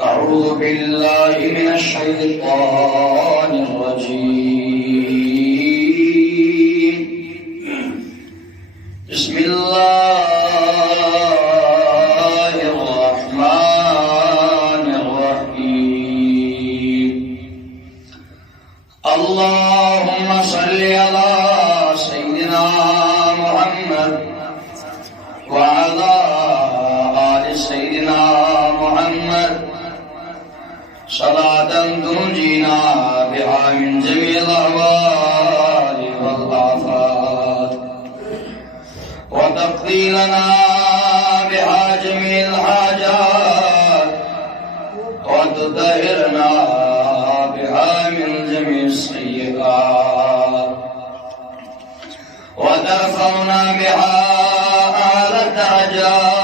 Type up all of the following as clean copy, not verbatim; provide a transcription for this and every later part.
أعوذ بالله من الشيطان الرجيم. بسم الله الرحمن الرحيم. اللهم صل على سيدنا محمد وعلى آل سيدنا محمد صلاة تنجينا بها من جميع الأهوال والآفات وتقضي لنا بها جميع الحاجات وتطهرنا بها من جميع السيئات وترفعنا بها أعلى الدرجات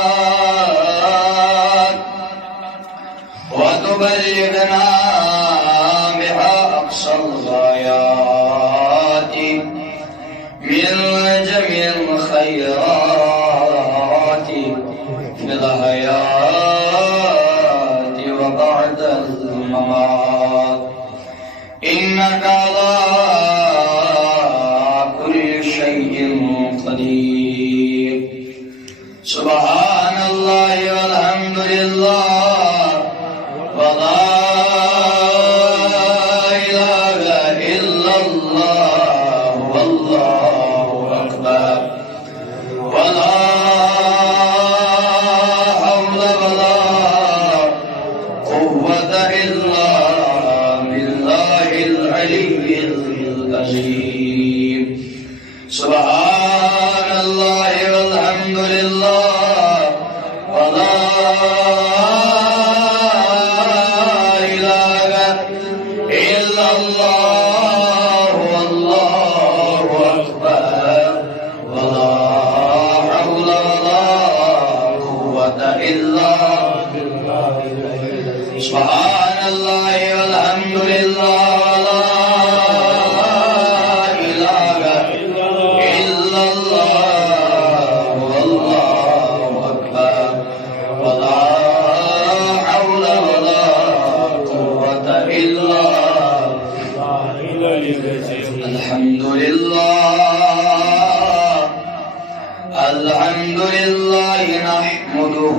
وتبلغنا بها أقصى الغايات من جميع الخيرات في الحياة وبعد الممات، إنك على كل شيء قدير. سبحان الله والحمد لله ولا إله إلا الله والله أكبر ولا حول ولا قوة إلا بالله العلي العظيم. سبحان الله والحمد لله ولا إله إلا الله والله أكبر ولا حول ولا قوة إلا بالله. سبحان الله والحمد لله ولا إله إلا الله والله أكبر ولا حول ولا قوة إلا الحمد لله. الحمد لله نحمده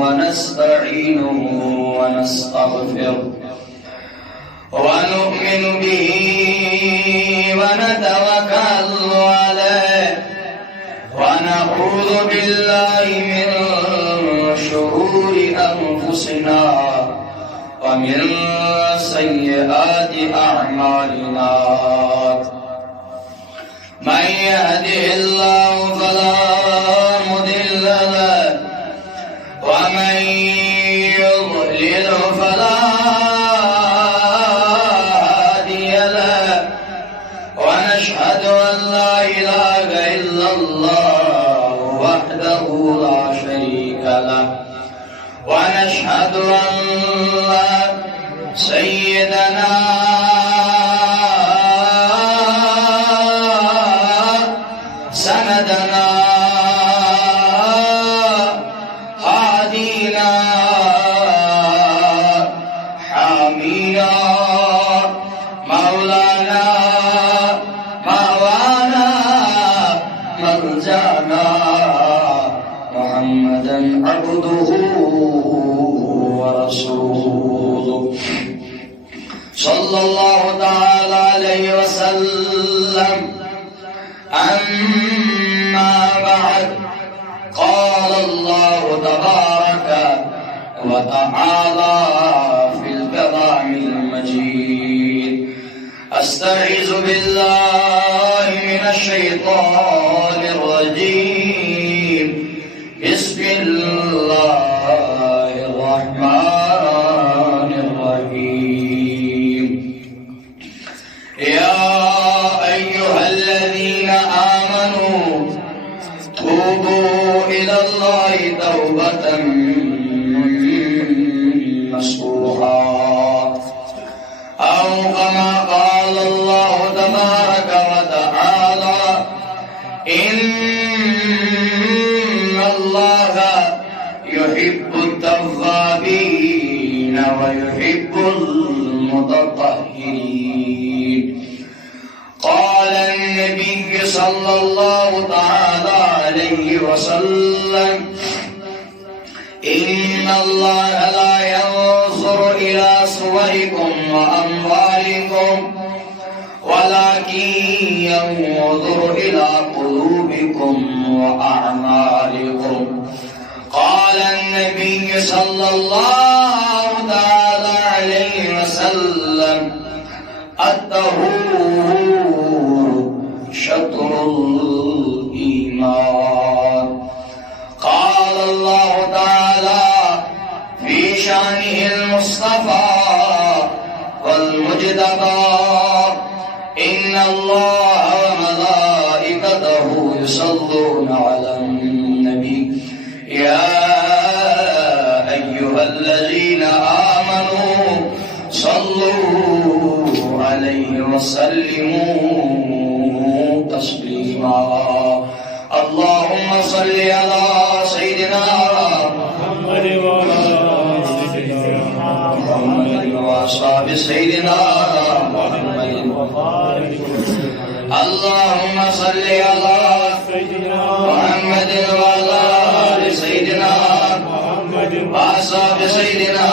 ونستعينه ونستغفره ونؤمن به ونتوكل عليه ونعوذ بالله من شرور أنفسنا ومن سيئات أعمالنا. من يهده الله فلا مضل له ومن يضلل فلا هادي له. ونشهد أن لا إله إلا الله وحده لا شريك له. ونشهد أن سيدنا سندنا هادينا حامينا مولانا موانا مرجانا محمدا عبده ورسوله صلى الله تعالى عليه وسلم. أما بعد، قال الله تبارك وتعالى في الكلام المجيد: أستعيذ بالله من الشيطان الرجيم. بسم الله الرحمن الرحيم. يا أيها الذين آمنوا توبوا إلى الله توبة نصوحا، أو كما قال الله تبارك وتعالى: إن الله يحب ويحب المتطهرين. قال النبي صلى الله تعالى عليه وسلم: إن الله لا ينظر إلى صوركم وأموالكم ولكن ينظر إلى قلوبكم وأعمالكم. قال النبي صلى الله تعالى عليه وسلم: الطهور شطر الإيمان. قال الله تعالى في شأنه المصطفى والمجتبى: إن الله وملائكته يصلون على النبي يا أيها الذين آمنوا صلوا عليه وسلموا تسليما. اللهم صل على سيدنا محمد وأصحاب سيدنا محمد. اللهم صل على محمد وعلى آل سيدنا محمد وأصحاب سيدنا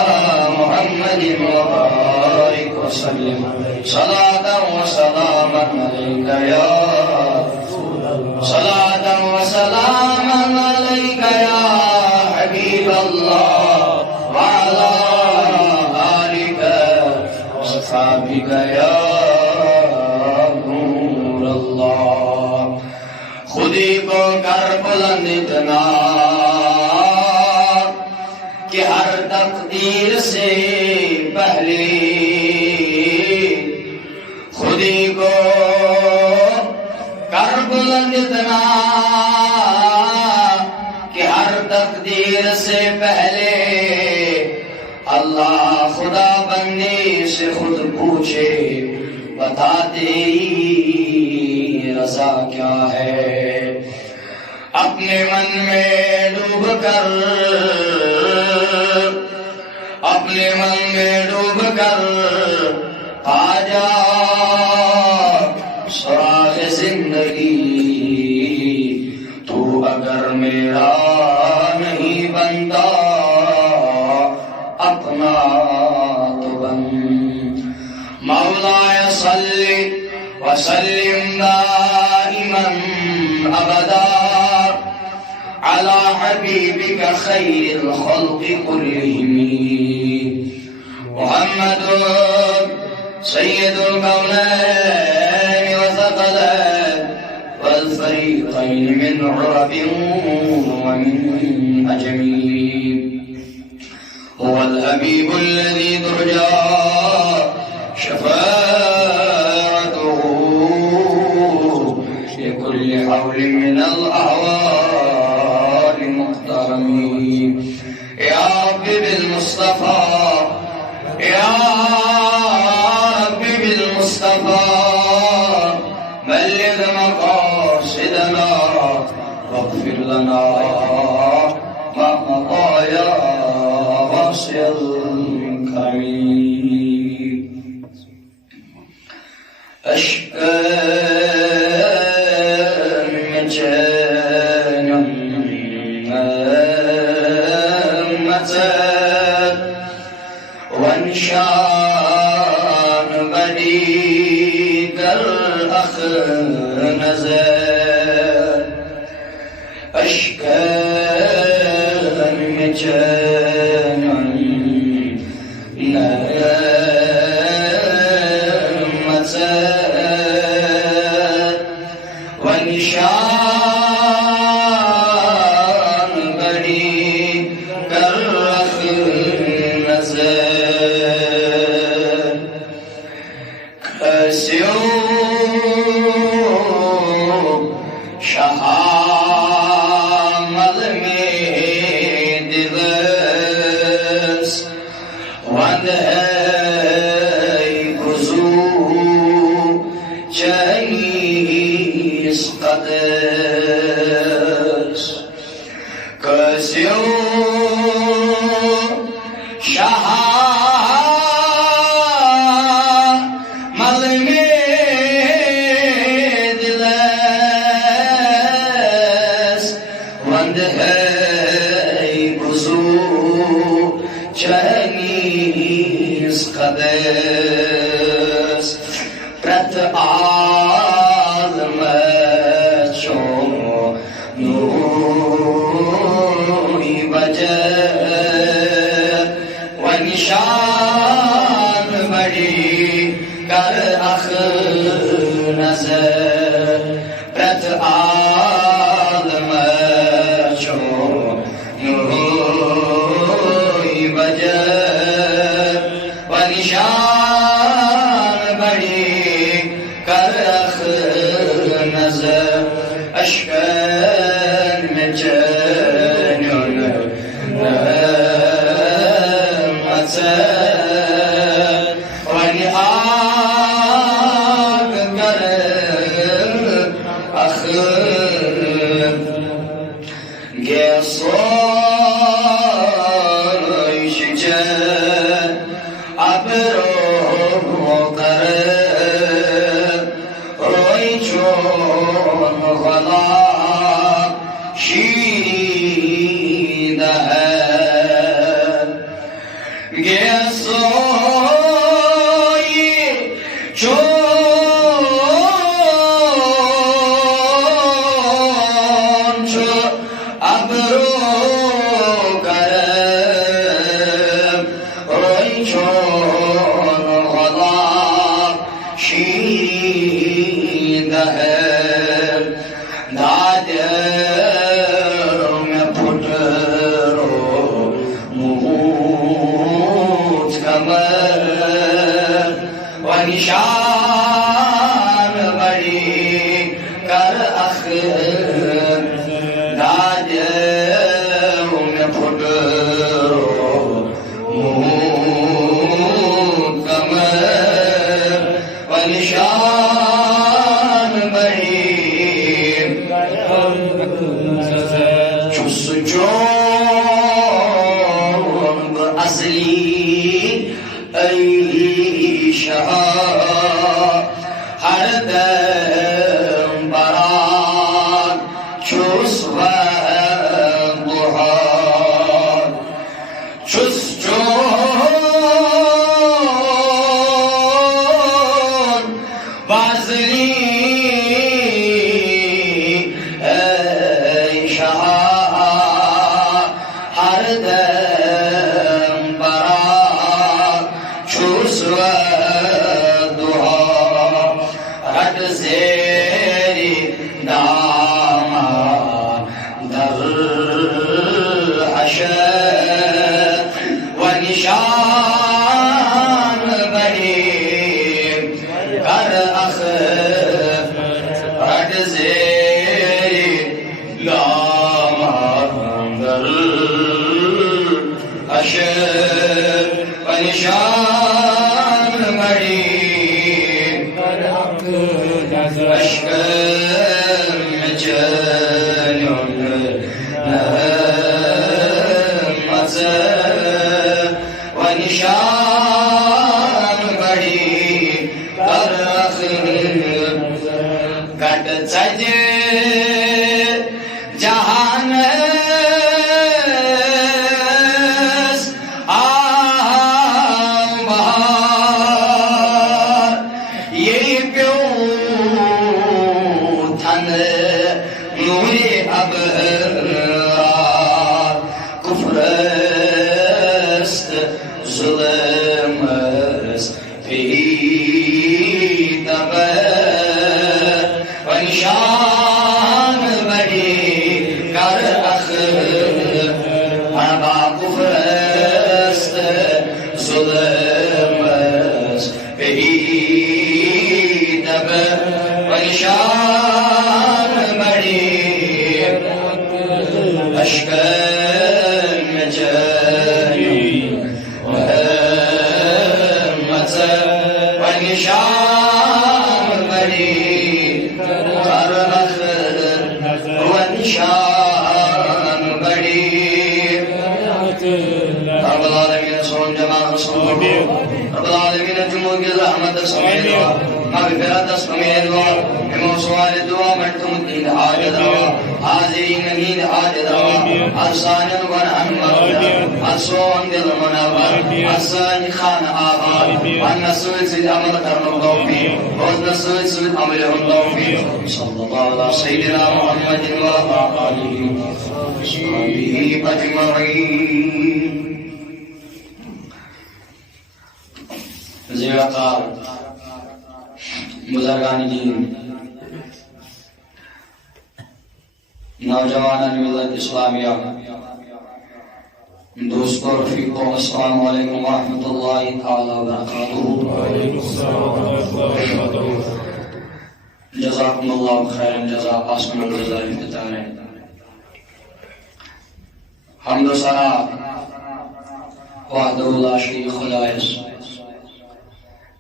محمد وبارك وسلم صلاة وسلاما عليك يا صلاة وسلاما عليك يا حبيب الله وعلى آلك وصحابك يا نور اللہ. خودی کو کر بلند اتنا کہ ہر تقدیر سے پہلے، خودی کو کر بلند اتنا کہ ہر تقدیر سے پہلے اللہ خدا بندے سے خود پوچھے: بتا تیری رضا کیا ہے؟ اپنے من میں ڈوب کر، اپنے من میں ڈوب کر آ جا سراغ زندگی. تو اگر میرا نہیں بنتا اپنا تو بن. مولاي صل وسلم دائما أبدا على حبيبك خير الخلق كلهم محمد سيد الكونين وثقلين والفريقين من عرب ومن عجم. هو الحبيب الذي ترجى شفاعته لكل حول من الأحوال مقترم. يا رب بالمصطفى، يا رب بالمصطفى بلغ مقاصدنا واغفر لنا ما مضى يا واسع الكريم. أشكال مجانا متى وانشان بديك الأخ نزال. أشكال مجانا ونشان بڑی کرخ نظر. کسیو شہامل میں دیوس وند ہے قدس. کسیو شہامل Chinese Qadis Prat Almacho Nuri Wajah Wa Nishan Badi Kar Akh Nazar Prat Almacho Nuri Wajah Wa Nishan Badi Kar Akh Nazar Ashkan Mecanun Namatsan Wani Aag Kar Akh Gesoy Shijan Abro Kar Roy Chon Ghala Shiri Dahan Gesoy Chon Abro Kar Roy Chon Ghala Shiri Dahan Nader me putro Mut Kamar Wa Nishan Badi Kar Akh Nader me putro Mut Kamar Wa Nishan Badi Çusucun asli ey şah Hardem baran çus ve buhar Çusucun asli ey şah Hardem baran çus ve duha Rat zeri dama dar haşer Ve nişan badi kar akh Rat zeri dama dar haşer Ve nişan badi Aşkın mecanun namatsan Ve nişan badi kar akh Kat saje jahanes bahar Ye pyo than nuri abrar Kufrest zulmest fi tabar Ve nişan badi kar akh Aba kufrest zulmest fi tabar Ve nişan badi aşkın mecanun namatsan Ve nişan badi kar akh Ve nişan badi رب العالمين صون جمال رسول الله رب العالمين جموع رحمة سميع الدعاء مغفرة سميع الدعاء امام سوال الدعاء مرتم الدين حاجة دعاء حاضرين الدين حاجة دعاء الصانع ونعم مرد الصون دل منا برابر السانی خان آباد وان سوید سوید عمل کرن توفیق وزن سوید سوید عمل توفیق صلی اللہ علیہ سیدنا محمد وعلى آله وصحبه اجمعین. زیارتار بزرگان دین، نوجوانان ملت اسلامیہ، دوستو رفیقو، السلام علیکم ورحمۃ اللہ تعالی وبرکاتہ. جزاکم اللہ خیر جزا آسمان الجزاء افتتاح. حمد و ثنا وحدہ لا شریک خدایس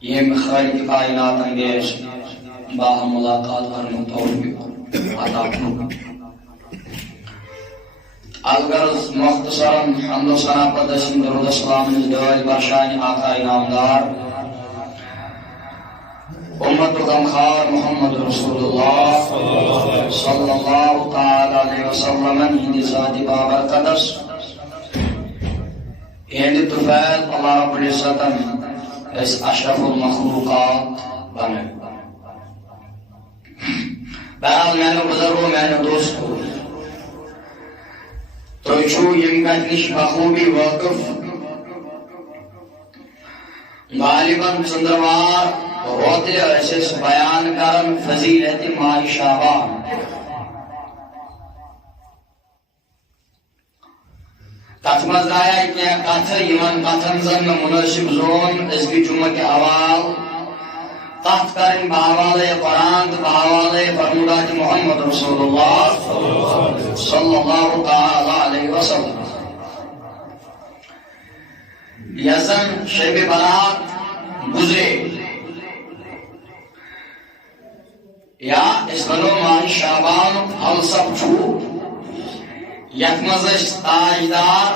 یم خالق کائنات انگیز باہم ملاقات کرنے توفیق عطا کرو. الغرض مختصرا حمد و ثنا پدشن درود السلام دعائے باشان آقا انعامدار امت غمخوار محمد رسول اللہ صلی اللہ تعالی علیہ وسلم ہند ذات بابرکتس ہند طفیل اللہ رب العزت اس اشرف المخلوقات بنے. بہرحال میں نے بزرگوں میں نے دوستوں تو چھو یم کت نش بخوبی واقف غالباً ژندروار ہوتے اس بیان کرن فضیلت ماہ شعبان. تتھ مز آیا کیا کتھ یمن کتھن زن مناسب زون اس کی جمعہ کے حوال تحت کریں بحوالِ قرآن بحوالِ فرمودات محمد رسول اللہ صلی اللہ تعالی علیہ وسلم. یزن شب برات گزرے یا اس بنو ماہ شعبان ہم سب چھو یکمزش تاجدار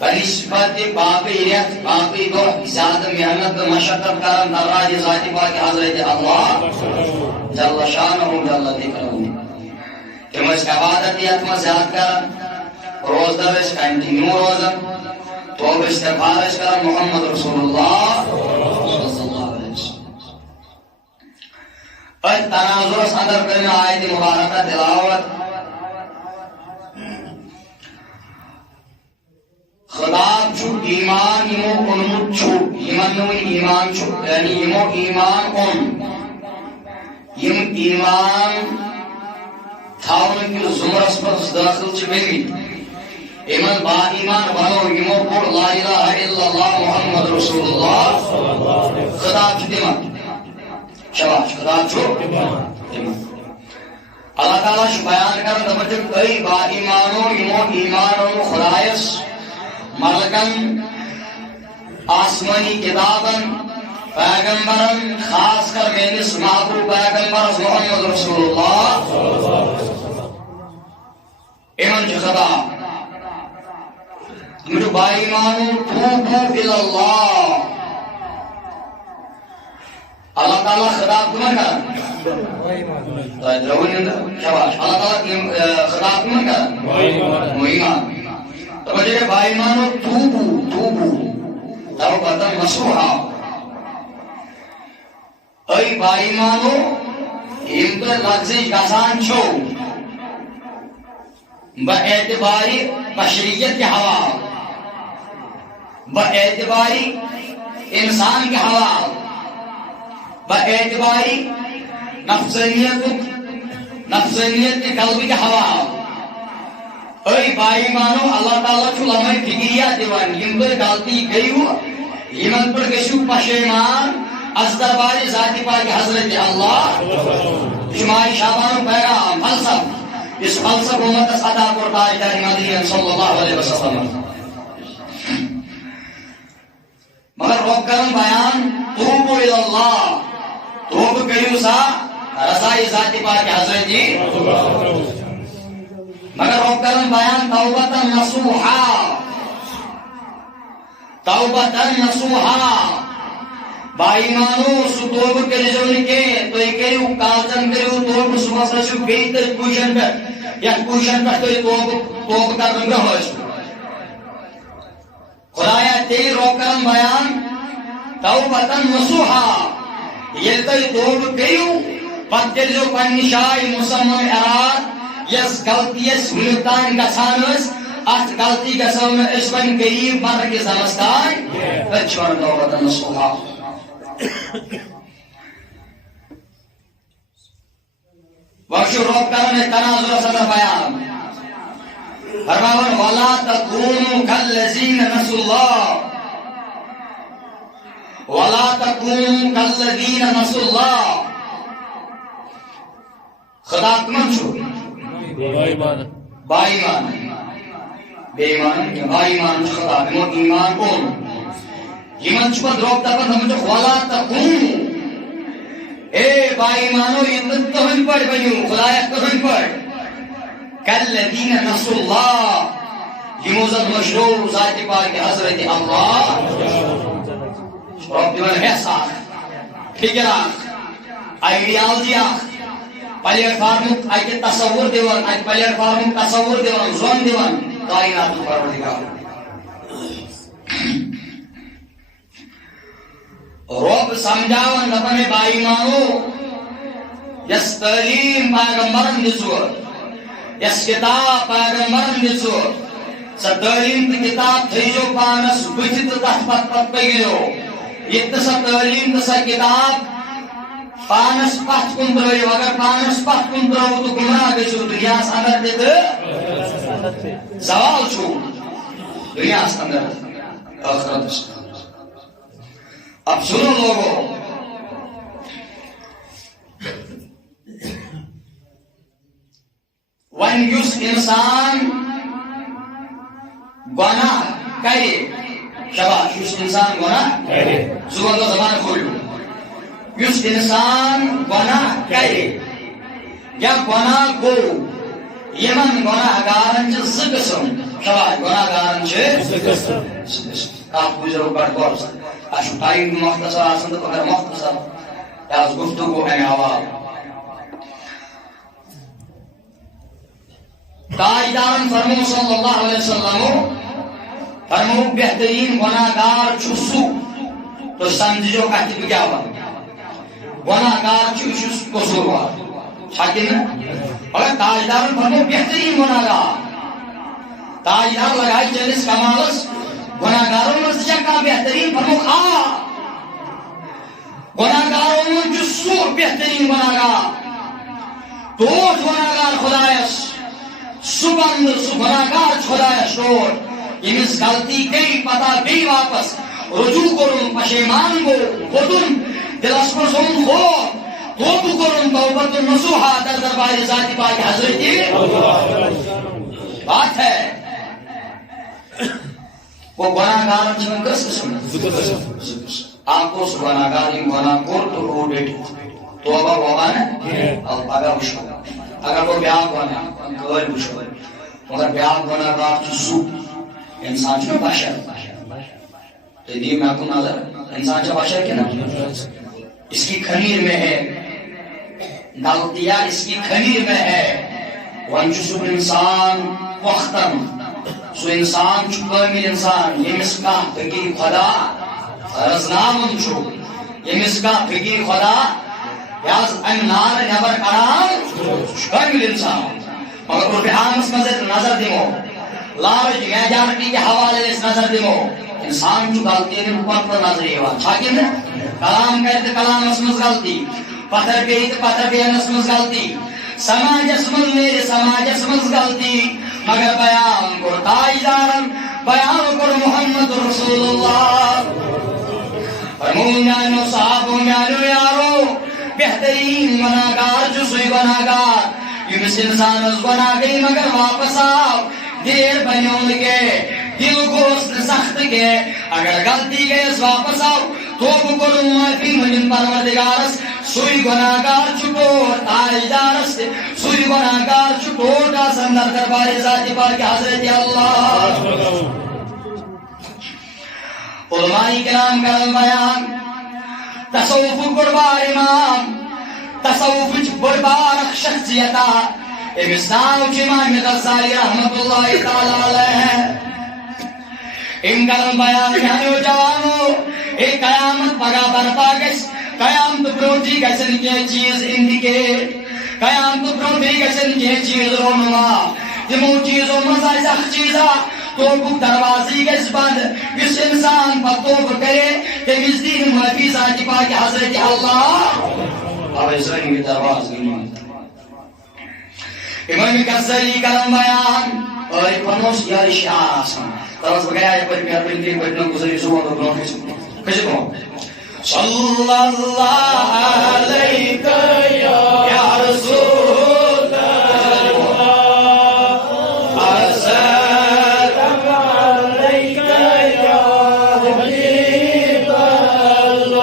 بنسبت باقی ریت باقی دو زیادہ محنت مشقت کرن در راہ ذاتی پاک حضرت اللہ جل شانہ جل ذکرہ تم اس عبادت یکمز زیاد کرن روز درش کنٹینیو روزن توب استغفار کرن محمد رسول اللہ صلی اللہ علیہ وسلم. ات تناظر اندر کرنا آیت مبارکہ تلاوت خداب چھو ایمان یمو انمت چھو یمنوی ایمان چھو یعنی یمو ایمان یم ایمان تھاون کی زمرس پر داخل چھ گئی ایمان با ایمان بنو یمو پر لا الہ الا اللہ محمد رسول اللہ خداب چھو دیمان شباش خداب چھو دیمان. اللہ تعالیٰ شو بیان کرن دبجب ای با ایمانو یمو ایمانو خدایس ملکن آسمانی کتابن پیغمبرن خاص کر میرس محبوب پیغمبر محمد رسول اللہ ایمن جو خطاب مجھو بائی مانو توبو الاللہ. اللہ تعالیٰ خطاب کمن کر اللہ تعالیٰ خطاب کمن کر ایمان تو مجھے بھائی مانو توبو توبتاً نصوحا. ای بھائی مانو ام تو لفظی گسان چھو با اعتباری بشریت کے حوال با اعتباری انسان کے حوال با اعتباری نفسانیت کے قلبی کے حوال. ای بائی مانو اللہ تعالیٰ چھو لمحی فکریہ دیوان یم پر غلطی گئیو یمن پر گشو پشیمان از درباری ذاتی پاک حضرت اللہ شمائی شعبان پیغام فلسف اس فلسف امت اس عطا پر تاجدار مدینہ صلی اللہ علیہ وسلم. مگر روک کرن بیان توبو الاللہ توب کریو سا رضائی ذاتی پاک حضرت جی مگر روک کرن بیان توبتاً نصوحا بائی مانو سو توب کری جو لکے تو یہ کریو کالچن کریو توب صبح سشو بیتر پوشن پر یا پوشن پر تو یہ توب کرن گا ہوش تیل روکن بیان توبتن نصوحا یل تُہۍ توبہ کٔرِو پتہٕ کٔرۍزیو پننہِ جایہِ مُصمم اراد یس غلطی اَسہِ وُنیُک تانۍ گژھان ٲس اتھ غلطی گژھو نہٕ أسۍ وۄنۍ قریٖب مرٕ کِس دمس تانۍ تتہِ چھُ ونان توبتن نصوحا وقت روب کرنے تناظر صدر بیان فرماون ولا تكونوا كالذين نسوا الله ولا تكونوا كالذين نسوا الله خدا کمن چھو بائیمان بائیمان بائیمان خدا بمون ایمان کون یمن چھو دروب تپن ہم جو ولا تكونوا اے بائی مانو یہ تہن پڑ بنو خدایا تہن پڑ کالذین نسوا اللہ یمو زن مشہور ذات پاک حضرت اللہ رب دیوان حساب فکر آئیڈیالوجی پلیٹ فارمک آئیت تصور دیوان آئیت پلیٹ فارمک تصور دیوان زون دیوان کائنات پروردگار رب سمجھاون دپن بائی مانو یس تعلیم پیغمبرن دِژوٕ یس کتاب پیغمبرن دِژوٕ سۄ تعلیم تہٕ کتاب تھٲیزیو پانس بٕتھِ تہٕ تتھ پتہٕ پٔکِزیو ییٚتہِ نہٕ سۄ تعلیم تہٕ سۄ کتاب پانس پتھ کُن ترٲیِو اگر پانس پتھ کُن ترٲوٕ تہٕ گمراہ گٔژھِو دُنیاہس اندر تہِ تہٕ زوال چھُ دُنیاہس اندر ٲخرتس اب سنو لوگو ون یس انسان گناہ کرے شباش یس انسان گناہ کرے زبان کھولو یس انسان گناہ کرے یا گناہ گو یمن گناہ گارن چھ زٕ قسم شباش گناہ گارن چھ زٕ قسم کتھ بوٗزِو گۄڈٕ غور سان اشو ٹائم مختصر آسان تو اگر مختصر از گفتگو ہے حوال تاجدارن فرمو صلی اللہ علیہ وسلم فرمو بہترین گناہگار چھُ سُہ تو سمجھو کتھ بہ کیا ون گناہگار چھُ یہِ چھُ قصوٗروار چھا کِنہٕ مگر تاجدارن فرمو بہترین گناہگار تاجدار لگائے چٲنِس کمالس گناہگاروں میں سے کا بہترین فرمو گناہگاروں میں جو سو بہترین گناہگار توٹ گناہگار خدایس سبند سو گناہگار خدایس توٹ یمس غلطی گئی پتہ گئی واپس رجوع کرن پشیمان گو خودن دلس پر سون خو توبہ کرن توبۃ نصوحا در دربار ذات پاک حضرت بات ہے وہ گناہگار چھن کس قسم آپ کو گناہگار یم گناہ کور تو روڈ توبہ وبا نہ اگر وشو اگر وہ بیاہ گناہ کر وشو مگر بیاہ گناہگار چھ سو انسان چھ بشر دی میں کو نظر انسان چھ بشر کیا نا اس کی خمیر میں ہے غلطیاں اس کی خمیر میں ہے ونچ انسان وقتاً سو انسان چھو کامل انسان یمس کا فقیر خدا رزنامن چھو یمس کا فقیر خدا یاز ام نار نبر کران کامل انسان مگر قرآن نظر دیمو لارج میجارٹی کے حوالے اس نظر دیمو انسان چھو غلطی نے اوپر پر نظر ایوان چھاکن کلام کہتے کلام اسمز غلطی پتھر کہتے پتھر کہتے اسمز غلطی سماج اسمز میرے سماج اسمز غلطی مگر بیان کر تاجدارن بیان کر محمد رسول اللہ فرمون جانو صحابو جانو یارو بہترین گناہگار جو سوئی گناہگار یمس انسان اس گناہ گئی مگر واپس آو دیر بنیون کے دل کو اس سخت کے اگر غلطی گئے اس واپس آو توبہ کرو معافی منجن پروردگارس سوئی گناہگار چھٹور تاجدارس سوئی گناہگار چھٹور کا سندر دربار ذات پاک حضرت اللہ علماء کرام کرم بیان تصوف بڑبار امام تصوف بڑبار شخصیتا امس نام امام غزالی رحمت اللہ تعالی علیہ ام کرن بیان میانو جوانو اے قیامت پگہ برپا گژھِ قیامت برونٹھٕے گژھن کینٛہہ چیٖز اِنڈِکیٹ قیامت برونٹھٕے گژھن کینٛہہ چیٖز رونما تِمو چیٖزو منٛز آسہِ اکھ چیٖزا توبُک دروازٕے گژھِ بنٛد یُس اِنسان پتہٕ توبہٕ کرے تٔمِس دی معٲفی ذاتِ پاکہِ حضرت اللہ اوے سٲنۍ یہِ دروازٕ بنٛد امام غزالی کرن بیان ٲرۍ پنوس یارِ شعار آسان دپس بہٕ گٔیے یپٲرۍ مہربٲنی کٔرِتھ پٔتمیو گُزٲرِش زٕ وَنو برونٛٹھ کھٔسِو برونٛٹھ صلی اللہ علیہ یا رسول اللہ السلام علیک یا حبیب اللہ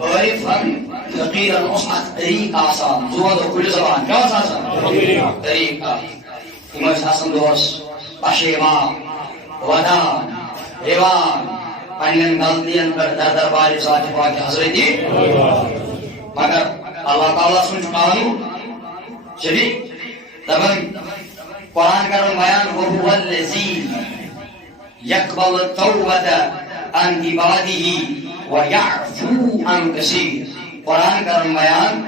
ٲرۍ فن فقیرن اوس اکھ طریٖق آسان زٕ وَنو کُلہِ زبان کیٛاہ اوس آسان طریٖق اکھ یِم ٲسۍ آسان دۄہس پشیمان ودان یِوان پننٮ۪ن غلطین پٮ۪ٹھ دربارِ ذاتِ پاکہِ حضرتِ مگر اللہ تعالیٰ سُنٛد چھُ قانوٗن شریٖف دپان قرآن کرن بیان وهو الذی یقبل التوبة عن عباده ویعفو عن کثیر قرآن کرن بیان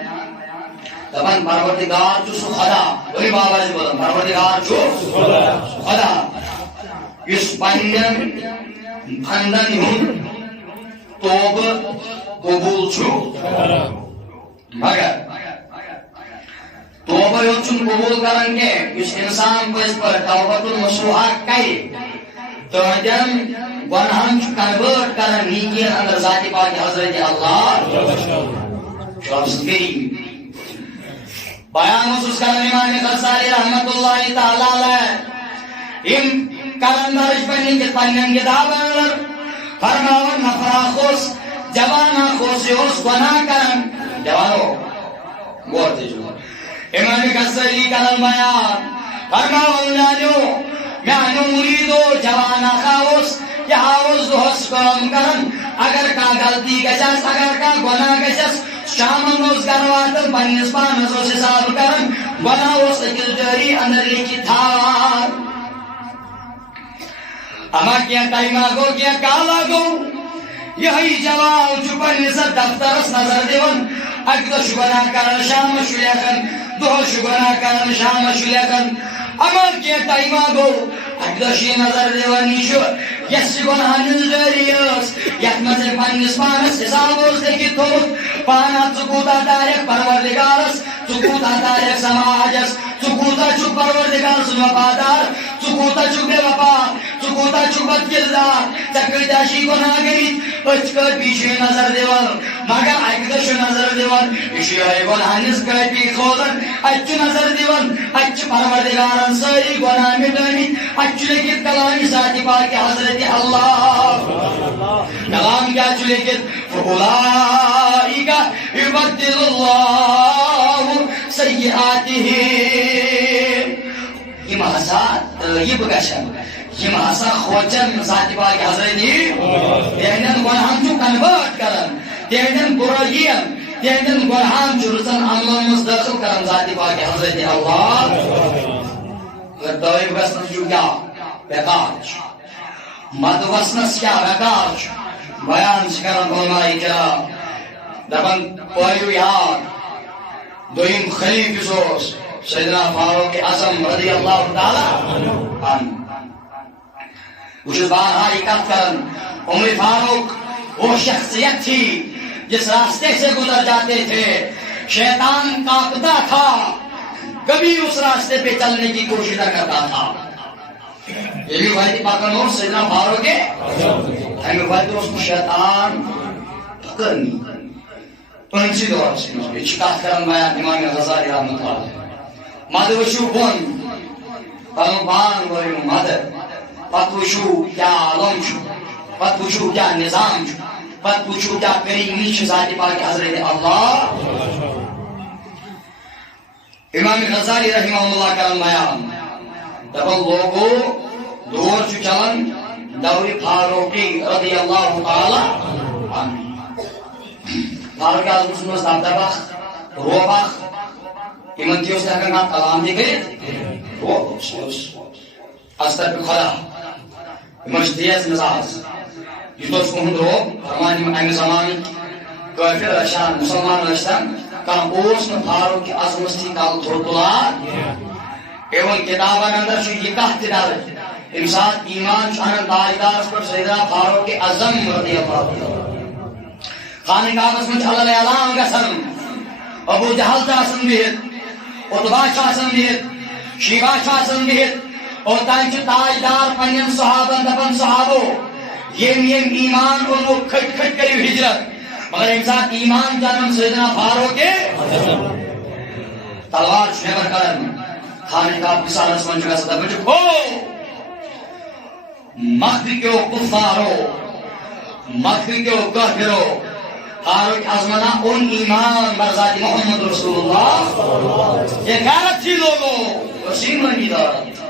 دپان پروردگار چھُ سُہ خدا وہی بابا جی بولان پروردگار چھُ خدا یُس پننٮ۪ن بندن ہُنٛد توبہٕ قبوٗل چھُ مگر توبہ یوت چھُنہٕ قبوٗل کران کینٛہہ یُس اِنسان پٔزۍ پٲٹھۍ توبۃ النصوحہ کرِ تہنٛدٮ۪ن گۄنہن چھُ کنوٲٹ کران نیکین اندر ذاتِ پاکہِ حضرت اللہ چھُ لفظ کریم بیان اوسُس کران امام غزالی رحمۃ اللہ تعالیٰ علیہ یِم کرن درج پننٮ۪ن کتابن اندر فرماون نفر اکھ اوس جوان اکھ اوس یہِ اوس گۄناہ کران جوانو غور تہِ چھُ امام غزالی کران بیان فرماون میانیو مُریٖدو جوان اکھ اوس یہِ اوس دۄہس کٲم کران اگر کانٛہہ غلطی گژھٮ۪س اگر کانٛہہ گۄناہ گژھٮ۪س شامن اوس گرٕ واتان پننِس پانس اوس حساب کران گۄناہ اوس أکِس ڈٲری اندر لیکھِتھ تھاوان اما کینٛہہ ٹایما گوٚو کینٛہہ کالا گوٚو یِہوٚے جوان چھُ پننِس دفترس نظر دِوان اکہِ دۄہ چھُ گۄناہ کران شامس چھُ لیکھان دۄہس چھُ گۄناہ کران شامس چھُ لیکھان اما کینٛہہ ٹایما گوٚو اکہِ دۄہ چھُ یہِ نظر دِوان یہِ چھُ یۄس یہِ گۄناہن ہٕنٛز ڈٲری ٲس یتھ منٛز أمۍ پننِس پانس حساب اوس لیکھِتھ تھوٚمُت پانا ژٕ کوٗتاہ دارٮ۪کھ پروردگارس ژٕ کوٗتاہ دارٮ۪کھ سماجس ژٕ کوٗتاہ چھُکھ پروردگار سُنٛد وفادار ژٕ کوٗتاہ چھُکھ بے وفا ژٕ کوٗتاہ چھُکھ بد کردار ژےٚ کۭتیاہ چھِی گۄناہ کٔرِتھ أتھۍ کٲپی چھُ یہِ نظر دِوان مگر اکہِ دۄہ چھُ نظر دِوان یہِ چھُ یِہوٚے گۄناہن ہٕنٛز کٲپی کھولان اتہِ چھُ نظر دِوان اتہِ چھِ پروردگارن سٲری گۄناہ مٹٲمٕتۍ اتہِ چھُ لیکھِتھ کلامِ ذاتِ پاکہِ حضرت اللہ کلام کیٛاہ چھُ لیکھِتھ فَأُولَٰئِکَ یُبَدِّلُ اللّٰهُ سَیِّئَاتِہِم یِم ہسا طٲیب گژھن یِم ہسا کھوژن ذاتِ پاکہِ حضرت تِہنٛدٮ۪ن گۄنہن چھُ کنوٲٹ کران تِہنٛدٮ۪ن بُرٲیین تِہنٛدٮ۪ن گۄنہن چھُ رٕژن عملن منٛز دٲخل کران ذاتِ پاکہِ حضرت اللہ طٲیب گژھنس چھُ کیٛاہ بیکار چھُ مد وسنس کیٛاہ بیکار چھُ بیان چھِ کران علماء کرام دپان پٲیِو یاد دوٚیِم خلیٖفہٕ یُس اوس سیدنا فاروق اعظم رضی اللہ تعالیٰ عنہ بہٕ چھُس بارہا یہِ کتھ کران عمر فاروق وہ شخصیت تھی جس راستے سے گزر جاتے تھے شیطان کانپتا تھا کبھی اس راستے پہ چلنے کی کوشش نہ کرتا تھا یہ بھی وحید پاکن اور سیدنا فاروق ہمیں وحید اس کو شیطان پکڑنی پنچی دور سے یہ چکات کرن بیان امام غزالی رحمت اللہ مد وشو بون پنو بان ورنو مد پت وشو کیا عالم چھو پت وشو کیا نظام چھو پت وشو کیا کریمی چھو ذات پاک حضرت اللہ امام غزالی رحمہ اللہ کرن بیان دبل لوگو دور چھو چلن دور فاروقی رضی اللہ تعالی عنہ فاروق اعظم سنوس دبدبخ روبخ یمن تہِ اوس ہیٚکان کانٛہہ کلام تہِ کٔرِتھ روب اوس استغفر خدا تیز مزاج یوت اہد روب فرمان امہ زمان کافر اشان مسلمان اشتن کھانا فاروق اعظمس تھی کل تھوڑ تلان ایون کتابن اندر یہ کت ڈر ام سات ایمان انان تاجدارس پر سیدنا فاروق اعظم رضی اللہ عنہ خانہ کعبس من اللہ اعلان گژھان ابو جہل آسان بہت عتبہ بہت شیبہ بہت اور تین تاجدار پنن صحابن دپان صحابو یم ایمان اونو کھٹ کھٹ کریو ہجرت مگر ام سات ایمان جانم سیدنا فاروق تلوار نیبر کرن خانہ کعبہ سالس من گژھان دپان ہو مکرکیو کفارو مکرکیو کافرو فاروق اعظمنا ان ایمان برذات محمد رسول اللہ یہ غیرت تھی لوگوں ایمانی غیرت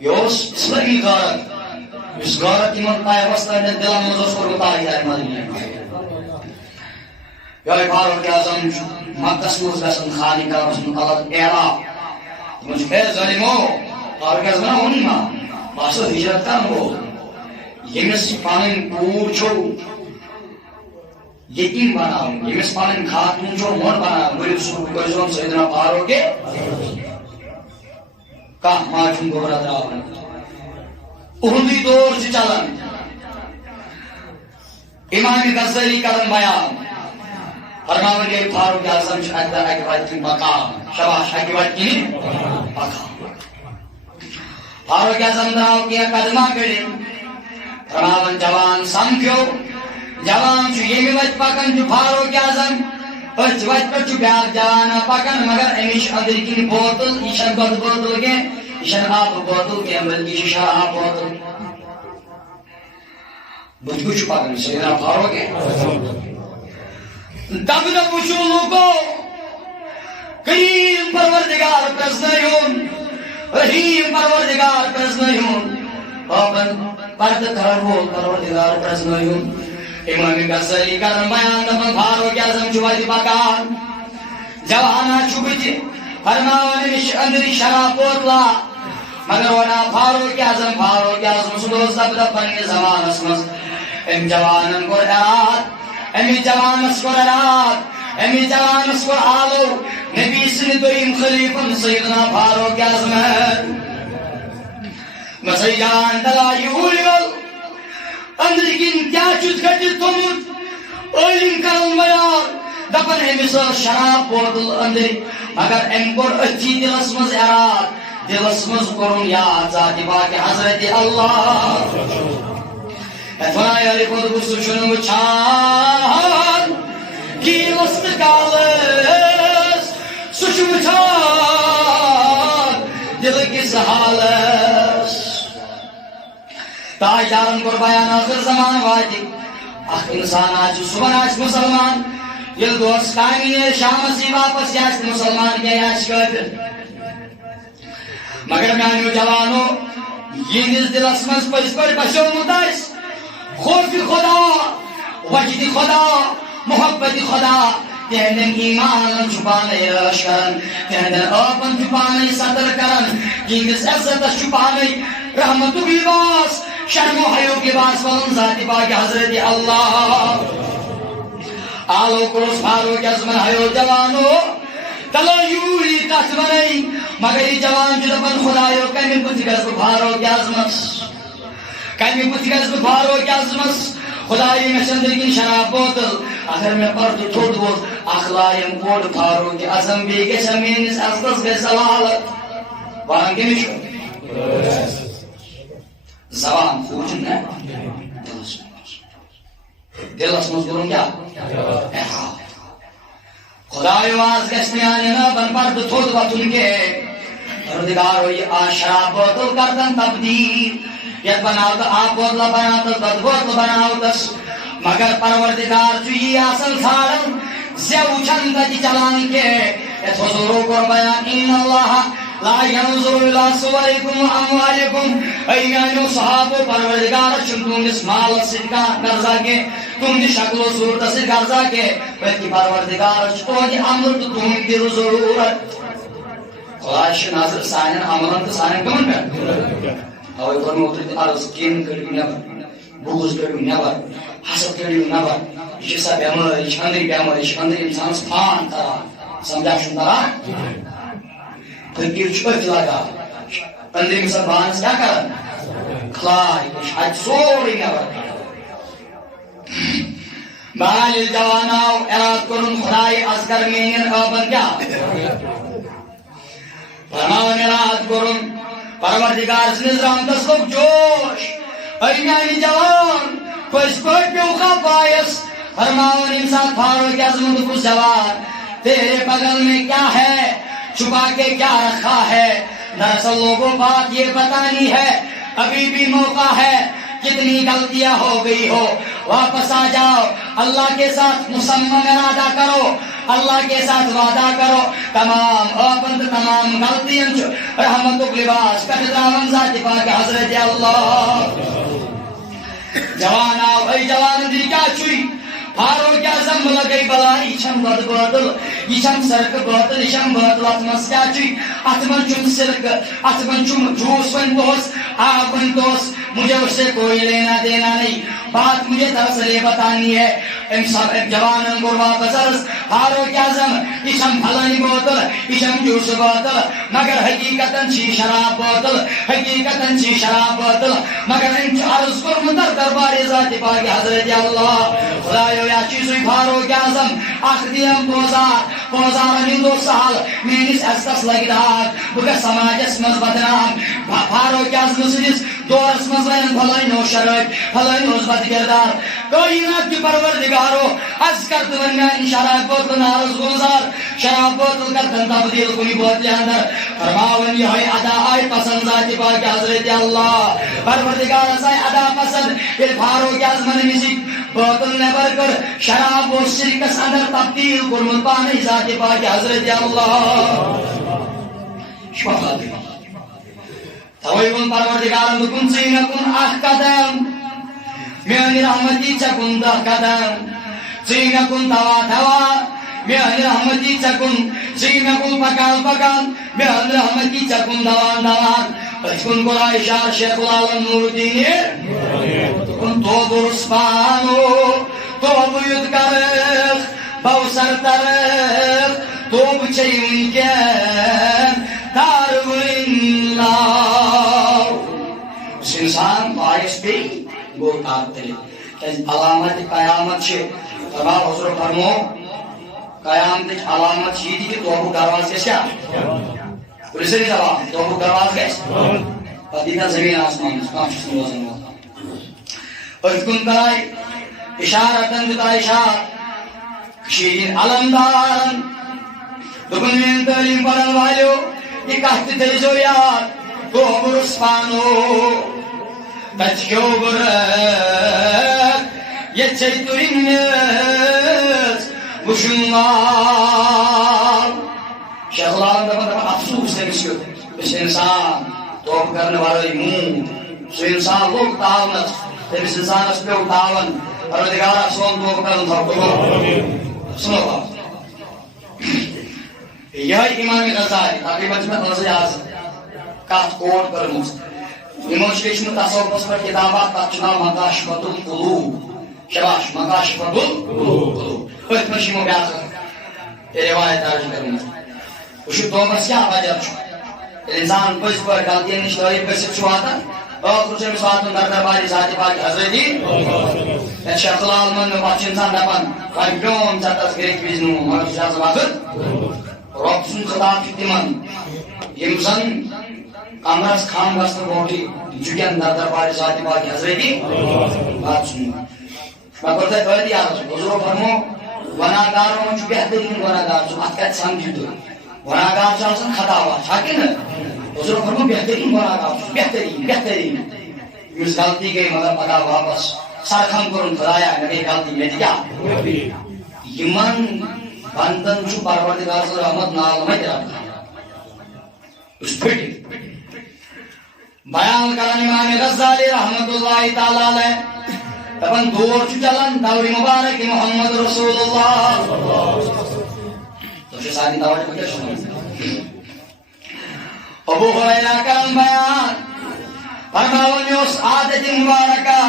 یہ اسلامی غیرت اس غیرت ایمان پائے وسط نے دل میں زور بتائی ہے مدینے یہ فاروق اعظم مکہ سوز گژھان خانہ کعبہ من اللہ اعلان مجھ ہے ظالمو فاروق اعظمنا اونما باسو ہجرت کر ہو یمس پانن پور چھو یتیم بناؤ یمس پانن خاتون چھو مر بناؤ غریب سوزم سیدنا فاروق کا ماجن گورا دراون اہدی دور سے چلن امام غزالی کرن بیان فرماون یہ فاروق اعظم اکبر اکبر کی مقام شباش اکبر کی مقام فاروق اعظم دراو کیا قدمہ کڑی فرماون جوان سمکھو جوان چھ یمی وچ پکن چھ فاروق اعظم پچ وچ پچ بیاکھ جوان پکن مگر امش اندر کی بوتل ایشن بوتل کے ایشن آب بوتل کے بلکہ شراب بوتل بچ کچھ پکن سیدنا فاروق دب دب وچھو لوگو کریم پروردگار پرزنیون رحیم پروردگار پرزنیون پابند پرد کرن وول پروردگار پرزنیون امام غزالی کرن بیان دپان فاروق اعظم چھ وتہ پکان جوانا چھ بتہ فرماون امش اندر شراب بوتلا مگر ونا فاروق اعظم صبح سبد پنہ زمانس مز ام جوانن کور اراد امی جوانس کور اراد امی جوانس کور آلو نبی سن دویم خلیفن سیدنا فاروق اعظم مسئی جان دلائی اولیول اندر کن کیا چوت کٹی تمت علم کرن بیان دپن امس شراب بوتل اندر مگر ام کور اچھی دلس مز اراد دلس مز کرن یاد ذات پاک حضرت اللہ اتوائے علی خود گسو چنو چھان گیلست کالس سچو چھان دل کس حالس تاجدارن کور بیان آخر زمان واجی اخ انسان آج صبح آج مسلمان یل دوست کامی شام سی واپس یاست مسلمان کیا یاش کافر مگر میانیو جوانو یہنز دلس مز پس پر بشو مدائس خوف خدا وجد خدا محبت خدا تہندن ایمان چھپانے رش کرن تہندن آپن چھپانے صدر کرن یہنز عزت چھپانے رحمت لباس شرم و حیو لباس ولن ذات پاک حضرت اللہ آلو کروس فاروق اعظم حیو جوانو تلو یوری کت بنائی مگر یہ جوان جو دپن خدایو کمی پتھ گز فاروق اعظمس کمی پتھ گز فاروق اعظمس خدای میں چندر کی شراب بوتل اگر میں پرد تھوڑ بوت اخلایم کوڑ فاروق اعظم بھی گیسا مینس اصلس گیس زلالت وہاں کی مشو زبان خوچن ہے دلس مزدورن کیا خدای واز گشت آنے نا بن پرد تھوڑ بوتن کے پردگار ہوئی آج شراب بوتل کردن تبدیل یت بناو تو آپ بوتل بناو تو بد بوتل بناو تس مگر پروردگار چوئی آسل سارن زیو چند جی چلان کے یت حضورو کو بیان ان اللہ لا ينظر الى صوركم واموالكم ایانو صحابو پروردگار چون تم اس مال صدقہ قرضہ کے تم دی شکل و صورت سے قرضہ کے بلکہ پروردگار چون دی عمل تو تم دی ضرورت خدایش ناظر سانن عملن تو سانن کمن کر اوے کرمو تر عرض کین کڑیو نبر بغض کڑیو نبر حسد کڑیو نبر یہ سا بیمار یہ اندر انسانس پھان کران سمجھا چھن تران فقیر چھت لگا اندر انسان بانس کیا کران کھلائے ات سوری نبر بہرحال جواناو اراد کرن خدای اصغر مینن آبن کیا فرمان اراد کرن پروردگار سنز رحمتس لوگ جوش اے میانی جوان کس پٹ پیو خواب باعث فرماؤن انسان فاروق اعظم کو سوال تیرے بغل میں کیا ہے چھپا کے کیا رکھا ہے دراصل لوگوں بات یہ بتانی ہے ابھی بھی موقع ہے کتنی غلطیاں ہو گئی ہو واپس آ جاؤ اللہ کے ساتھ مسمم ارادہ کرو اللہ کے ساتھ وعدہ کرو تمام آپند تمام غلطیاں رحمت لباس کتدراون ذات پاک حضرت اللہ جوان آو اے جوان دل کیا چوئی فاروق اعظم لگئی بلا ایچھم بد باطل ایچھم سرک باطل ایچھم باطل اتمس کیا چوئی اتمن چم سرک اتمن چم جوس ون دوس آب ون دوس مجھے اس سے کوئی لینا دینا نہیں بات مجھے دراصل یہ بتانی ہے جوان گروا بزرس فاروق اعظم ایچھم پھلانی باطل ایچھم جوس باطل مگر حقیقتاً چھی شراب باطل حقیقتاً چھی شراب باطل مگر ان عرض کرمتر دربار ذات پاک حضرت اللہ خدایو یا چیزوی فاروق اعظم اخدیم پوزار ہندو سال مینس استس لگی داد بگا سماجس مز بدنام فاروق اعظم سنس دورس مز رہن بھلائی نو شرک بھلائی نوز بد کردار کائنات کی پروردگارو از کرد ونیان شراب بوتل نارز گلزار شراب بوتل کردن تبدیل کنی بوتل اندر فرماون یہ ادا آئی پسند ذات پاک حضرت اللہ پروردگار اسائی ادا پسند یہ فاروق اعظم نمیسی بوتل نبر کر شراب و شرکس اندر تبدیل کرمت پانی ذات پاک حضرت اللہ شفاقات تویبن پروردگارم دکن سینکن اخ قدم میانی رحمتی چکن ده قدم سینکن توا توا میانی رحمتی چکن سینکن پکال پکال میانی رحمتی چکن دوان دوان بچکن گرا اشار شیخ العالم نور الدین کن تو برسپانو تو بید کرخ بوسر ترخ تو بچین کن تاروین لاو اس انسان باعث بھی گوٹ آتے ہیں علامت قیامت چھے فرما حضور فرمو قیامت علامت چھے دی کہ توبو درواز کے سیا پولیس نہیں جواب توبو درواز کے پتیتا زمین آسمان اسکام شسن وزن ہوتا ارکن ترائی اشارتن بتا اشار شیرین علمدارن دکن میں تعلیم پڑھن والیو یہ کہتے تھے جو یار توبو رسپانو تچکیو برک یہ چیتورین نیز وشنوار شیخ العالم دفعہ افسوس ہے اس انسان توب کرنے والے مون اس انسان لوگ تاونت اس انسان اس پہ تاون پروردگار سون توب کرن تھا سنو بات یہ امام غزالی تقریباً میں غزالی آزم کات کوٹ کرموز ایموشیشن تصوف پر کتابات تاچنا مکاشفت القلوب شباش مکاشفت القلوب خود مشیمو بیاد کر یہ روایت ترجم کروں وشو تومس کیا وجہ چھو انسان پس پر غلطی نشتاری پسک چھواتا اور کچھ مسواتن در درباری ذات پاک حضرتی شیخ العالمن میں بچ انسان دپن وای بیون چتس گریک بیزنو مگر شاز واقع رب سن خطاب کی تمن یمزن کامرس خان واسطے بوٹی جگن در دربار ذات پاک حضرتی بات سنو مگر تے کہہ دیا حضور فرمو گناہگاروں میں بہترین گناہگار جو اتکت سمجھو گناہگار چاہتا خطا ہوا چھاکے نا حضور فرمو بہترین گناہگار بہترین اس غلطی کے مگر پتا واپس سرخم کرن خدایا نبی غلطی میں دیا یمن بندن چو پروردگار سے رحمت نال میں رکھا اس پھٹی بیان کرن امام غزالی رحمت اللہ تعالی علیہ تبن دور چو چلن دور مبارک محمد رسول اللہ تو سے ساتھی توجہ کیا سنو ابو ہریرہ کرم بیان فرماون میں عادت مبارکہ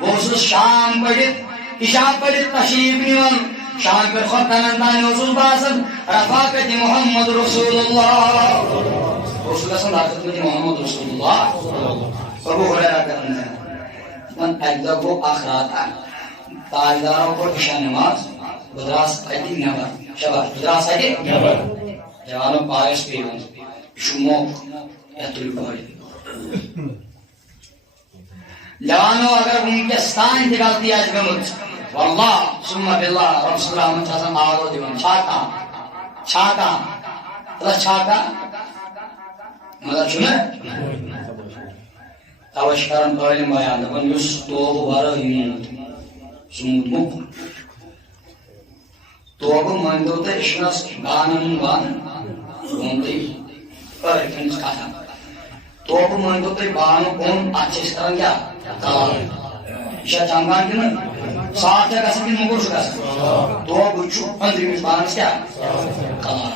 بہت شام پڑھت عشاء پڑھت تشریف نیون شام پہ خطنن تان اوسس باسن رفاقت محمد رسول اللہ اوسس گژھان رفاقت محمد رسول اللہ ابو ہریرہ کرن من اکدہ گو اخ رات تاجداروں کو عشاء نماز بدراس اتی نبر شباب بدراس اتی نبر جوانوں پایس پیون شموک یتل پڑی جوانوں اگر ان کے ستان کی غلطی آج گمت واللہ ثم باللہ رب صلی اللہ علیہ وسلم آرو دیون چھاکا چھاکا تلا چھاکا مگر چنے توشکرم قائلم بیان دبن یس توب بارہ یموت سمود مک توب مندو تے اشنس گانن وان گونتی پر کنس کاتا توب مندو تے بانو کون اچھے سرن کیا کار شاہ چانگان کی نا ساتھ یا کسا کی مگر شکا سا توب چھو اندری میں بانس کیا کار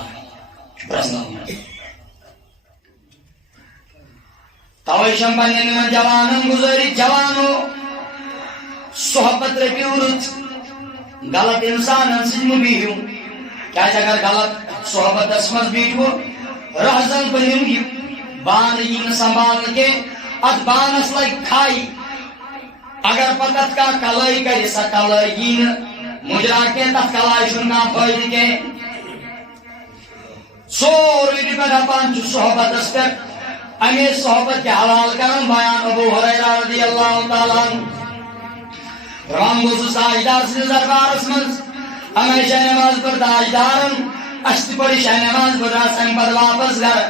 شپرسنا ہوں توشم بننے میں جوانم گزاری جوانو صحبت رکیورت غلط انسان انسجم بیہوں کیا اگر غلط صحبت اسمت بیٹھو رہزن بنیم گی بان این سنبھال کے ات بانس لگ کھائی اگر پتت کا کلائی کری سا کلائی مجرا کے تت کلائی شنگا فائد کے سور ویڈی پر اپان جو صحبت اس پر امی صحبت کے حلال کرن بیان ابو ہریرہ رضی اللہ تعالیٰ رام گوزو ساجدار سے دربار اسمنز امی شاہ نماز پر داجدارن اشت پڑی شاہ نماز پر راسن پر واپس گر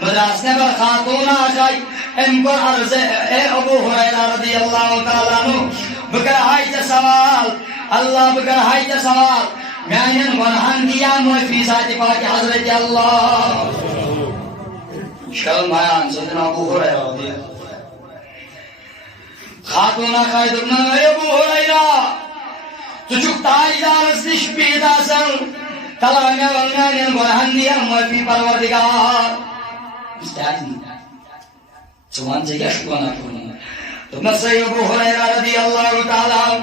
مدراس نے پر خاتون آجائی ان پر عرض اے ابو ہریرہ رضی اللہ تعالیٰ عنہ بکر حائچ سوال اللہ بکر حائچ سوال میانین ونہن دیا موفی ساتھ پاک حضرت اللہ شکل بیان سیدنا ابو ہریرہ رضی اللہ خاتون خائد ابن اے ابو ہریرہ تجھک تاجدار اسنش پیدا سن تلانگا ونہن ونہن دیا موفی پروردگار استعادی سوان سے کیا شکوانا کرنا تو نصیب ابو ہریرہ رضی اللہ تعالیٰ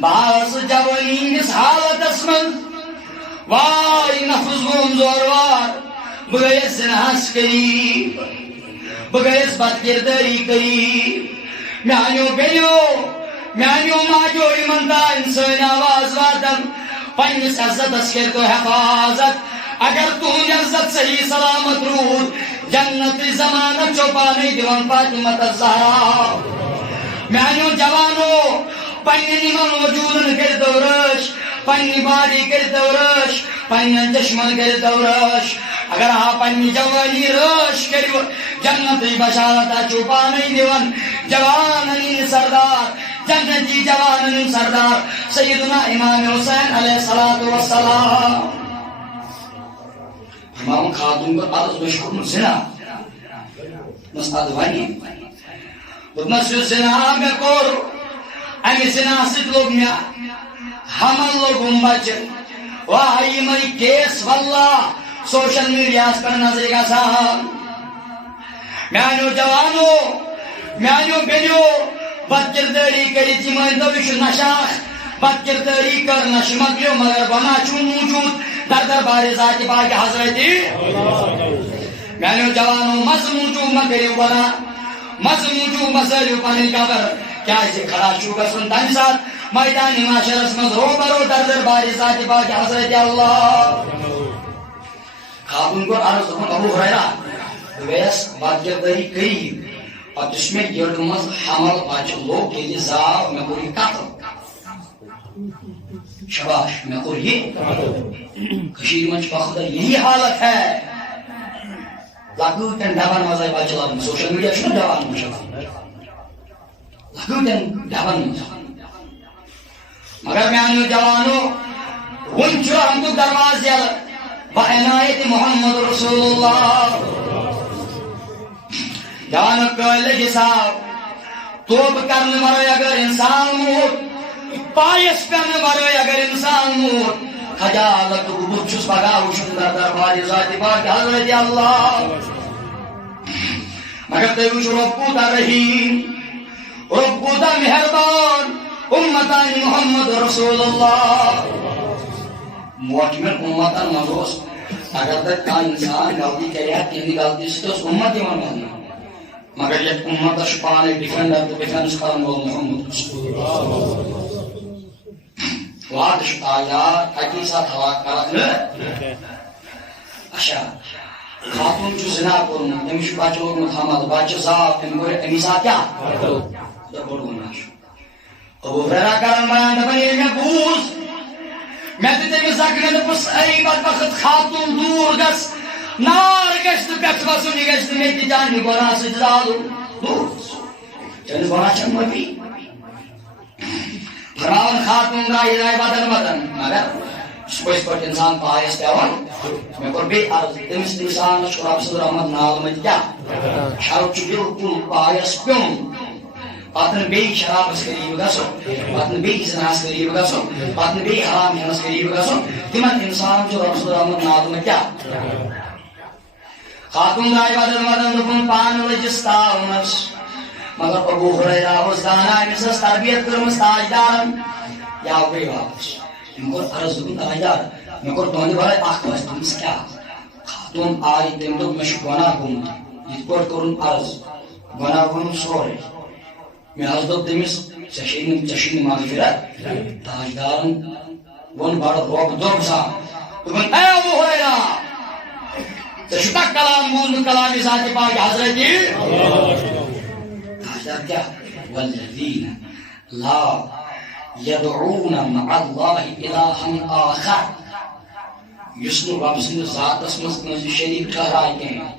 باس جوانی اس حالت اسمن وائی نفس گم زوروار بگیس نحس قریب بگیس بدگردری قریب میانیو بینیو میانیو ماجو ایمندہ انسان آواز وادم پنیس عزت اسکر تو حفاظت اگر تو عزت صحیح سلامت روح جنت زمانت چوپانے دیوان فاطمت الزہرا میانیو جوانو پنی نیمن وجودن کر دورش پنی باری کر دورش پنی دشمن کر دورش اگر آپ پنی جوانی رش کریو جنت بشارتا چوپانے دیوان جوانن سردار جنتی جوانن سردار سیدنا امام حسین علیہ السلام امام خاتون کو عرض بشکر زنا مستاد وانی بدمسیو زنا میں کور امی زنا ست لوگ میں حمل لوگوں بچن واہی مئی کیس واللہ سوشل میڈیاز پر نظر گا سام میانو جوانو میانو بینیو بدکرداری کری تھی میں دوش نشاخ بدکرداری کر نشمکیو مگر بنا چون موجود در دربار ذات پاک حضرتی میانو جوانو مضموجو مگریو بنا مضموجو مزریو پانی قبر کیا اسے کھڑا چوکا سنتان ساتھ میدان معاشر اسمز رو برو در دربار ذات پاک حضرت اللہ خاتون کو عرض دکھن ابو ہریرہ ویس بدکرداری کری اور اس میں گردمز حمل پاچ لوگ کے لیے زاو میں کوئی قتل شباش میں کوئی یہ کشیر منچ پاخدہ یہی حالت ہے لگو تن ڈھابان مزائی باچلا سوشل میڈیا شنو ڈھابان مجھا لگو تن ڈھابان مجھا مگر میں آنیو جوانو ونچو ہم کو درواز یل با عنایت محمد رسول اللہ جوانو کوئلے حساب توب کرنے مرے اگر انسان موت پایس کرنے مرے اگر انسان موت خجالت کو بچوس پگاو شندر دربار ذات پاک حضرت اللہ مگر تُہۍ وٕچھِو رۄب کوٗتاہ رحیٖم رۄب کوٗتاہ مہربان اُمتان محمد رسول اللہ موٹمٮ۪ن اُمتن منٛز اوس اگر تتہِ کانٛہہ اِنسان غلطی کرِ ہا تِہنٛدِ غلطی سۭتۍ اوس اُمت یِوان وننہٕ مگر یتھ اُمتس چھُ پانے ڈِفینڈر تہٕ ڈِفینس کرن وول محمد رسول اللہ وعدٕ چھُ تاجدار اکی ساتہٕ ہوا کرکھ نہٕ اچھا خاتون چھُ زنا کوٚرمُت تٔمِس چھُ بچہٕ لوگمُت حمل بچہٕ زاو تٔمۍ کوٚر امی ساتہٕ کیٛاہ کوٗتاہ بوٚڑ گُناہ چھُ ابو ہریرہ کران بیان دپان ییٚلہِ مےٚ بوٗز مےٚ دِژ أمِس زکھ مےٚ دوٚپُس اے بدبخت خاتون دوٗر گژھ نار گژھِ نہٕ پٮ۪ٹھٕ وسُن یہِ گژھِ نہٕ مےٚ تہِ چانہِ گۄناہ سۭتۍ زالُن دوٗر چٲنِس گۄناہ چھَنہٕ معٲفی فرعون خاتون درٛایہِ درٛایہِ بدل بدل مگر یہِ چھُ پٔزۍ پٲٹھۍ اِنسان پایس پٮ۪وان مےٚ کوٚر بیٚیہِ عرض تٔمِس اِنسانس چھُ رۄب سٕنٛز رحمت نالمٕتۍ کیٛاہ شرط چھُ بِلکُل پایس پیوٚن پتہٕ نہٕ بیٚیہِ شرابس قریٖب گژھُن پتہٕ نہٕ بیٚیہِ زِناہس قریٖب گژھُن پتہٕ نہٕ بیٚیہِ حرام کھٮ۪نس قریٖب گژھُن تِمن اِنسان چھُ رۄب سٕنٛز رحمت نالمٕتۍ کیٛاہ خاتون درٛایہِ بدل بدل دوٚپُن پانہٕ لٔجِس تاونس مگر ابو ہریرہ اوس دانا أمِس ٲس تربیت کٔرمٕژ تاجدارن یہِ آو بیٚیہِ واپس أمۍ کوٚر عرض دوٚپُن تاجدار مےٚ کوٚر تُہنٛدِ ورٲے اکھ وَتھ دوٚپمَس کیٛاہ خاتون آیہِ تٔمۍ دوٚپ مےٚ چھُ گۄناہ گوٚمُت یِتھ پٲٹھۍ کوٚرُن عرض گۄناہ گوٚمُت سورُے مےٚ حظ دوٚپ تٔمِس ژےٚ چھُے نہٕ مغفرت تاجدارن ووٚن بڑٕ روب دوٚپ سان دوٚپُن اے ابو ہریرہ ژےٚ چھُکھا کلام بوٗزمُت کلامِ ذاتِ پاکہِ حضرت تاجدار کیٛاہ والذین لا يدعون مع الله إلها آخر یُس نہٕ رۄب سٕنٛدِس ذاتس منٛز کٲنٛسہِ شریٖک ٹھہراے کینٛہہ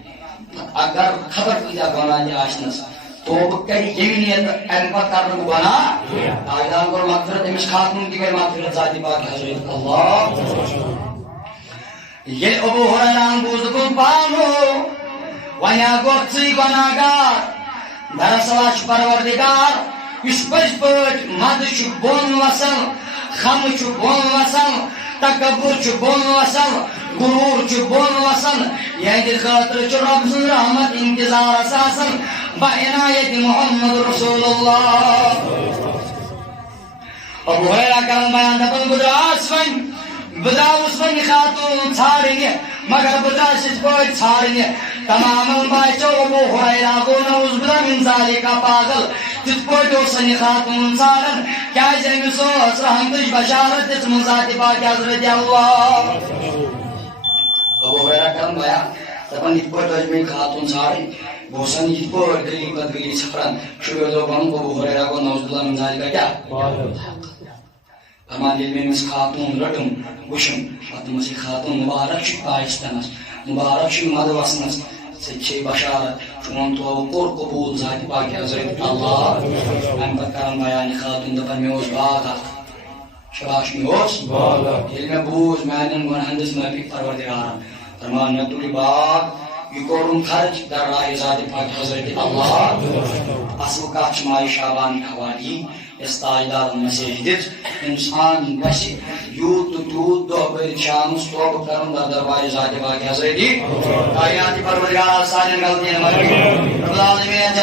اگر خبر کۭتیاہ گۄناہ تہِ آسنس توبہٕ کرِ ییٚمہِ نیتہٕ امہِ پتہٕ کرنہٕ بہٕ گۄناہ تاجدارن کوٚر مغفرت أمِس خاتون تہِ کرِ مغفرت ذاتِ پاکہِ حضرت اللہ ییٚلہِ ابو ہریرہن بوٗز دوٚپُن پانو وۄنۍ ہا گوٚو ژٕے گۄناہ گار دراصل چھُ پروردگار یُس پٔزۍ پٲٹھۍ مدٕ چھُ بۄن وسان خمہٕ چھُ بۄن وسان تکبر چھُ بۄن وسان غروٗر چھُ بۄن وسان یہنٛدِ خٲطرٕ چھُ رۄب سٕنٛز رحمت انتظارس آسان بعنایت محمد رسول اللہ ابو ہریرہ کران بیان دپان بہٕ درٛاس وۄنۍ خاتون ژھانڈنہِ مگر بہٕ درٛاس یِتھ پٲٹھۍ ژھانڈنہِ تمامن باسیو ابو ہریرہ گوٚو نعوذ باللہ من ذالِکَ پاگل تِتھ پٲٹھۍ اوسن یہِ خاتون ژھانڈان کیٛازِ أمِس ٲس رحمتٕچ بشارت دِژمٕژ ذاتِ پاکہِ حضرت اللہ ابو ہریرہ کران بیان دپان یِتھ پٲٹھۍ ٲسۍ مےٚ خاتون ژھانڈٕنۍ بہٕ اوسن یِتھ پٲٹھۍ گلی پتہٕ گلی ژھانڈان شُرٮ۪و دوٚپ وَنُن ابو ہریرہ گوٚو نعوذ باللہ من ذالِکَ کیٛاہ فرمان ییٚلہِ مےٚ أمِس خاتون رٔٹٕم وٕچھُم پتہٕ دوٚپمَس یہِ خاتون مُبارک چھُ پاکِستانس مُبارک چھُ مدٕ وسنس ژےٚ چھے بشارت چون توبہٕ کوٚر قبوٗل ذاتِ پاکہِ حضرت اللہ امہِ پتہٕ کران بیان یہِ خاتون دپان مےٚ اوس باغ اکھ شاباش مےٚ اوس ییٚلہِ مےٚ بوٗز میانٮ۪ن گۄنہن دِژ معٲفی پروردگارن فرمان مےٚ تُل یہِ باغ یہِ کوٚرُم خرچ در راہِ ذاتِ پاکہِ حضرت اللہ اصل کتھ چھِ ماہِ شابان حوالی یۄس تاجدارن مسیج دِژ اِنسان گژھِ یوٗت تہٕ تیوٗت دۄہ بٔرِتھ شامس توبہٕ کرُن در دربارِ ذاتِ پاکہِ حضرت کائناتِ پروردگار سانٮ۪ن غلطین معٲفی رب العالمین